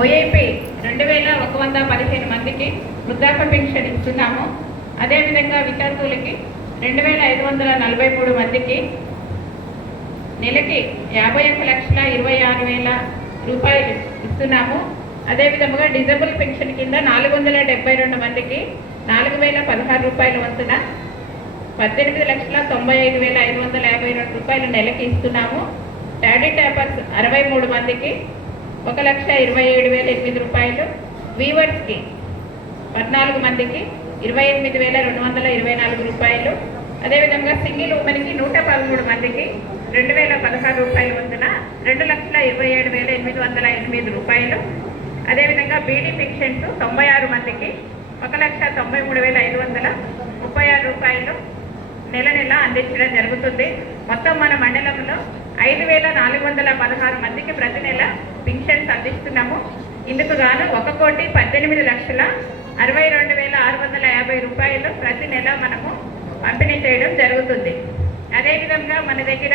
OAP 2115 మందికి వృద్ధాప్య pension ఇస్తున్నాము. అదేవిధంగా వితంతువులకి 2543 మందికి నెలకి 51,26,000 రూపాయలు ఇస్తున్నాము. అదేవిధంగా డిజబుల్ పెన్షన్ కింద 472 మందికి 4,016 రూపాయల వంతున 18,95,552 రూపాయలు నెలకి ఇస్తున్నాము. డాడీ ట్యాపర్స్ 63 మందికి 1,27,800 రూపాయలు, వీవర్స్కి 14 మందికి 28,224 రూపాయలు, అదేవిధంగా సింగిల్ ఉమెన్కి 113 మందికి 2,016 రూపాయల వంతున 2,27,808 రూపాయలు, అదేవిధంగా బీడీ పెన్షన్స్ 96 మందికి 1,93,536 రూపాయలు నెల నెల అందించడం జరుగుతుంది. మొత్తం మన మండలంలో 5,416 మందికి ప్రతి నెల పెన్షన్స్ అందిస్తున్నాము. ఇందుకు గాను 1,18,62,650 రూపాయలు ప్రతి నెల మనము పంపిణీ చేయడం జరుగుతుంది. అదేవిధంగా మన దగ్గర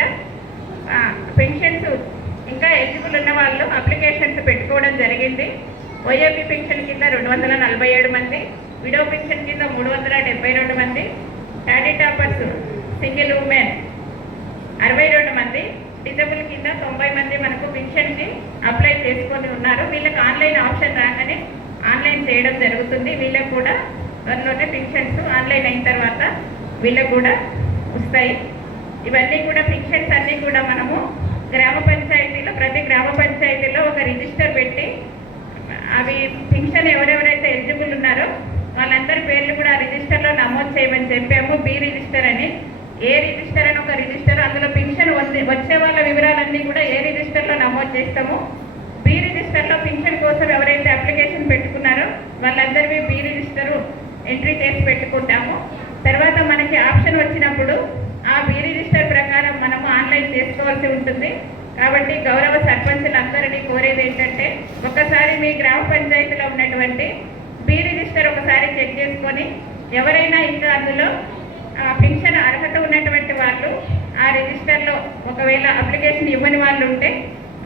పెన్షన్స్ ఇంకా ఎలిజిబుల్ ఉన్న వాళ్ళు అప్లికేషన్స్ పెట్టుకోవడం జరిగింది. ఓఏపీ పెన్షన్ కింద 247 మంది, విడో పెన్షన్ కింద 372 మంది, డాడీ టాపర్స్ సింగిల్ ఉమెన్ 62 మంది, డిజబుల్ కింద 90 మంది మనకు పెన్షన్కి అప్లై చేసుకొని ఉన్నారు. వీళ్ళకి ఆన్లైన్ ఆప్షన్ రాగానే ఆన్లైన్ చేయడం జరుగుతుంది. వీళ్ళకు కూడా త్వరలోనే పెన్షన్స్ ఆన్లైన్ అయిన తర్వాత వీళ్ళకు కూడా వస్తాయి. ఇవన్నీ కూడా పెన్షన్స్ అన్నీ కూడా మనము గ్రామ పంచాయతీలో ప్రతి గ్రామ పంచాయతీలో ఒక రిజిస్టర్ పెట్టి అవి పెన్షన్ ఎవరెవరైతే ఎలిజిబుల్ ఉన్నారో వాళ్ళందరి పేర్లు కూడా రిజిస్టర్లో నమోదు చేయమని చెప్పాము. బి రిజిస్టర్ అని, ఏ రిజిస్టర్ అని ఒక రిజిస్టర్, అందులో పెన్షన్ వచ్చే వాళ్ళ వివరాలన్నీ కూడా ఏ రిజిస్టర్లో నమోదు చేస్తాము. బి రిజిస్టర్లో పెన్షన్ కోసం ఎవరైతే అప్లికేషన్ పెట్టుకున్నారో వాళ్ళందరివి బి రిజిస్టరు ఎంట్రీ చేసి పెట్టుకుంటాము. తర్వాత మనకి ఆప్షన్ వచ్చినప్పుడు ఆ బి రిజిస్టర్ ప్రకారం మనము ఆన్లైన్ చేసుకోవాల్సి ఉంటుంది. కాబట్టి గౌరవ సర్పంచులందరినీ కోరేది ఏంటంటే ఒకసారి మీ గ్రామ పంచాయతీలో ఉన్నటువంటి బి రిజిస్టర్ ఒకసారి చెక్ చేసుకొని ఎవరైనా ఇంకా అందులో పెన్షన్ అర్హత ఉన్నటువంటి వాళ్ళు ఆ రిజిస్టర్లో ఒకవేళ అప్లికేషన్ ఇవ్వని వాళ్ళు ఉంటే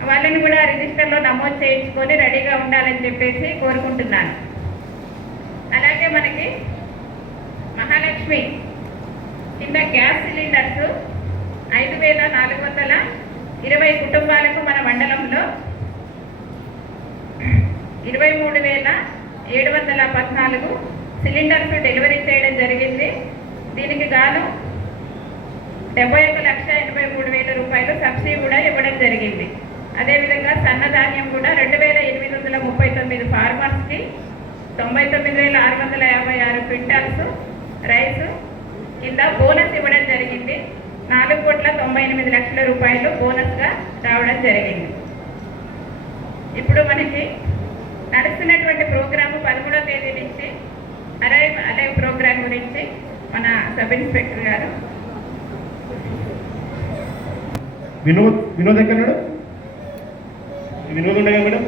వాళ్ళని కూడా ఆ రిజిస్టర్లో నమోదు చేయించుకొని రెడీగా ఉండాలని చెప్పేసి కోరుకుంటున్నాను. అలాగే మనకి మహాలక్ష్మి కింద గ్యాస్ సిలిండర్స్ 5,420 కుటుంబాలకు మన మండలంలో 23,714 సిలిండర్స్ డెలివరీ చేయడం జరిగింది. దీనికి గాను 71,83,000 రూపాయలు సబ్సిడీ కూడా ఇవ్వడం జరిగింది. అదేవిధంగా సన్నధాన్యం కూడా 2,839 ఫార్మర్స్కి 99,656 క్వింటాల్స్ రైస్ కింద బోనస్ ఇవ్వడం జరిగింది. 4,98,00,000 రూపాయలు బోనస్గా రావడం జరిగింది. ఇప్పుడు మనకి నడుస్తున్నటువంటి ప్రోగ్రాము 13వ తేదీ నుంచి అలైవ్ ప్రోగ్రాం గురించి మన సబ్ ఇన్స్పెక్టర్ గారు వినోద్ ఎక్కడ వినోద్ ఉండగా మేడం